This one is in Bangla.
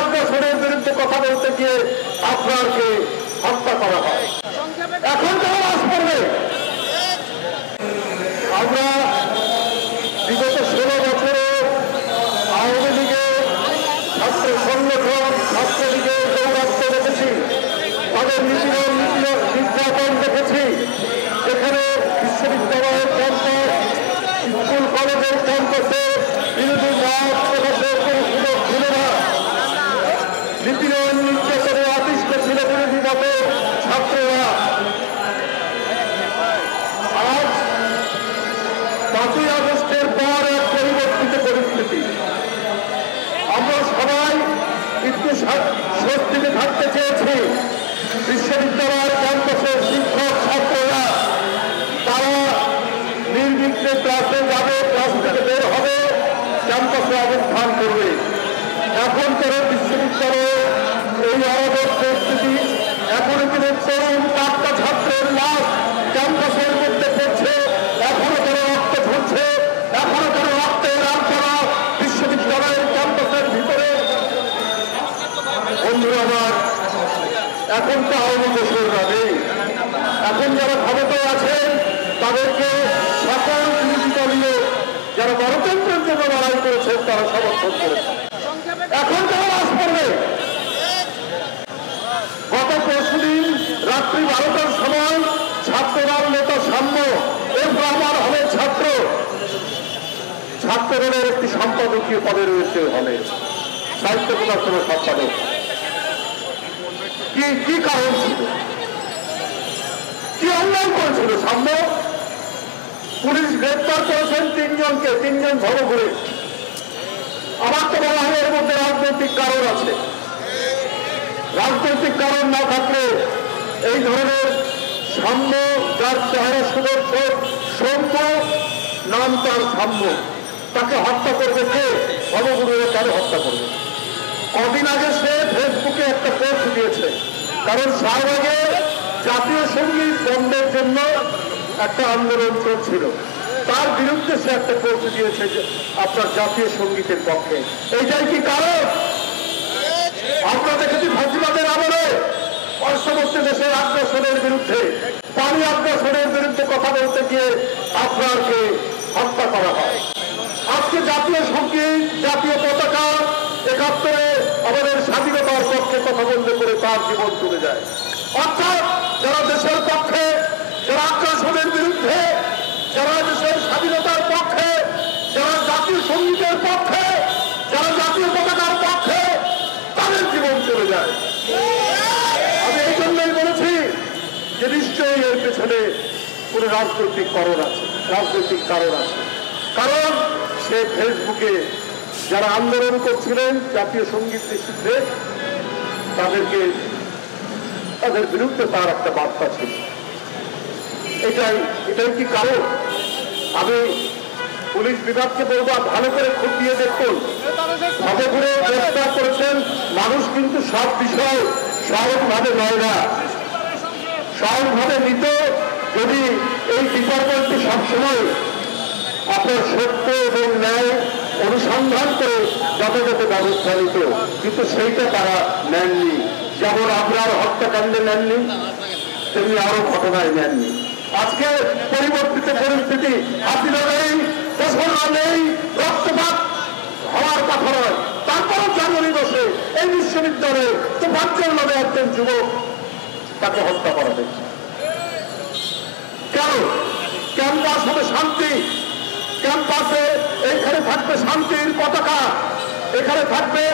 আগ্রাসনের বিরুদ্ধে কথা বলতে গিয়ে আপনারকে হত্যা করা হয়। এখন কেমন আজ পড়বে? আমরা বিগত 16 বছরে আওয়ামী লীগের ছাত্র সংগঠন, ছাত্রলীগের দৌরাত্ম দেখেছি, তাদের নির্যাতন দেখেছি। যেখানে বিশ্ববিদ্যালয়ের ক্যাম্পাস, স্কুল কলেজের ক্যাম্পাসে বিরোধী মত প্রকাশের কোনো সুযোগ ছিল না। নিপীড়ন নির্যাতনে অতিষ্ঠ ছিল বিরোধী মতের ছাত্ররা। আজ 5ই আগস্টের পর এক পরিবর্তিত পরিস্থিতি। আমরা সবাই একটু স্বস্তিতে থাকতে চেয়েছি। বিশ্ববিদ্যালয়ের ক্যাম্পাসের শিক্ষক ছাত্ররা তারা নির্বিঘ্নে ক্লাসে যাবে, ক্লাস থেকে বের হবে, ক্যাম্পাসে অবস্থান করবে। এখন তারা বিশ্ববিদ্যালয়ে এই অবস্থ পরিস্থিতি, এখনো কিন্তু তরুণ টাটকা ছাত্রের লাশ ক্যাম্পাসের মধ্যে পড়ছে, এখনো তারা রক্ত ঝরছে, এখনো তারা রক্তের রামপাড়া বিশ্ববিদ্যালয়ের ক্যাম্পাসের ভিতরে। বন্ধুরা আমার, এখন তো আওয়ামী দোষররা নেই। এখন যারা ক্ষমতায় আছেন তাদেরকে সকল বিরোধী দলীয় যারা গণতন্ত্রের জন্য লড়াই করেছেন তারা সমর্থন করেছে। এখন কেমন আজ পড়বে? গত পরশুদিন রাত্রি 12টার সময় ছাত্রদল নেতা সাম্য রহমান হলের ছাত্রদলের একটি সম্পাদকীয় পদে রয়েছে হলে, সাহিত্য প্রকাশনা সম্পাদক। কি কারণ ছিল? কি অন্যায় করেছিল সাম্য? পুলিশ গ্রেপ্তার করেছেন 3 জনকে, 3 জন ধরো করে। আমার তো বলা হয় এর মধ্যে রাজনৈতিক কারণ আছে। রাজনৈতিক কারণ না থাকলে এই ধরনের সাম্য, যার চেহারা সুদর্শন, সৌম্য নাম তার সাম্য, তাকে হত্যা করবে কে? ভবগুরুরা কেন হত্যা করবে? কদিন আগে সে ফেসবুকে একটা পোস্ট দিয়েছে, কারণ শাহবাগে জাতীয় সঙ্গীত বন্ধের জন্য একটা আন্দোলন চলছিল, তার বিরুদ্ধে সে একটা পোস্ট দিয়েছে যে আপনার জাতীয় সঙ্গীতের পক্ষে। এইটাই কি কারণ? আমরা দেখেছি ফাঁসিবাদের আমলে পার্শ্ববর্তী দেশের আগ্রাসনের বিরুদ্ধে, পানি আগ্রাসনের বিরুদ্ধে কথা বলতে গিয়ে আপনারকে হত্যা করা হয়। আজকে জাতীয় সঙ্গীত, জাতীয় পতাকা, 71-এ আমাদের স্বাধীনতার পক্ষে কথা বলতে করে তার জীবন চলে যায়। অর্থাৎ যারা দেশের পক্ষে, যারা আগ্রাসনের বিরুদ্ধে, যারা দেশের স্বাধীনতার পক্ষে, যারা জাতীয় সঙ্গীতের পক্ষে, যারা জাতীয় পতাকার পক্ষে, তাদের জীবন চলে যায়। আমি এই জন্যই বলেছি যে নিশ্চয়ই এর পেছনে কোনো রাজনৈতিক কারণ আছে। কারণ সে ফেসবুকে যারা আন্দোলন করছিলেন জাতীয় সঙ্গীত নিষিদ্ধে, তাদের বিরুদ্ধে তার একটা বার্তা ছিল। এটাই কি কারণ? আমি পুলিশ বিভাগকে বলবো ভালো করে খতিয়ে দেখুন। খবরে গ্রেফতার করেছেন মানুষ, কিন্তু সব বিষয় সহজভাবে নয় না। সহজভাবে নিত যদি এই ডিপার্টমেন্টটি সবসময় আপনার সত্য এবং ন্যায় অনুসন্ধান করে যথাযথ ব্যবস্থা নিত, কিন্তু সেইটা তারা নেননি। যেমন আপনার হত্যাকাণ্ডে নেননি, তেমনি আরো ঘটনায় নেননি। আজকে পরিবর্তিত পরিস্থিতি, হাসিনা নেই, দোসররা নেই, রক্তপাত হওয়ার কথা নয়, তারপরও জানুয়ারি মাসে এই বিশ্ববিদ্যালয়ে তোফাজ্জল নামে একজন যুবক, তাকে হত্যা করা হয়েছে। কেন? ক্যাম্পাস হবে শান্তি, ক্যাম্পাসে এখানে থাকবে শান্তির পতাকা, এখানে থাকবে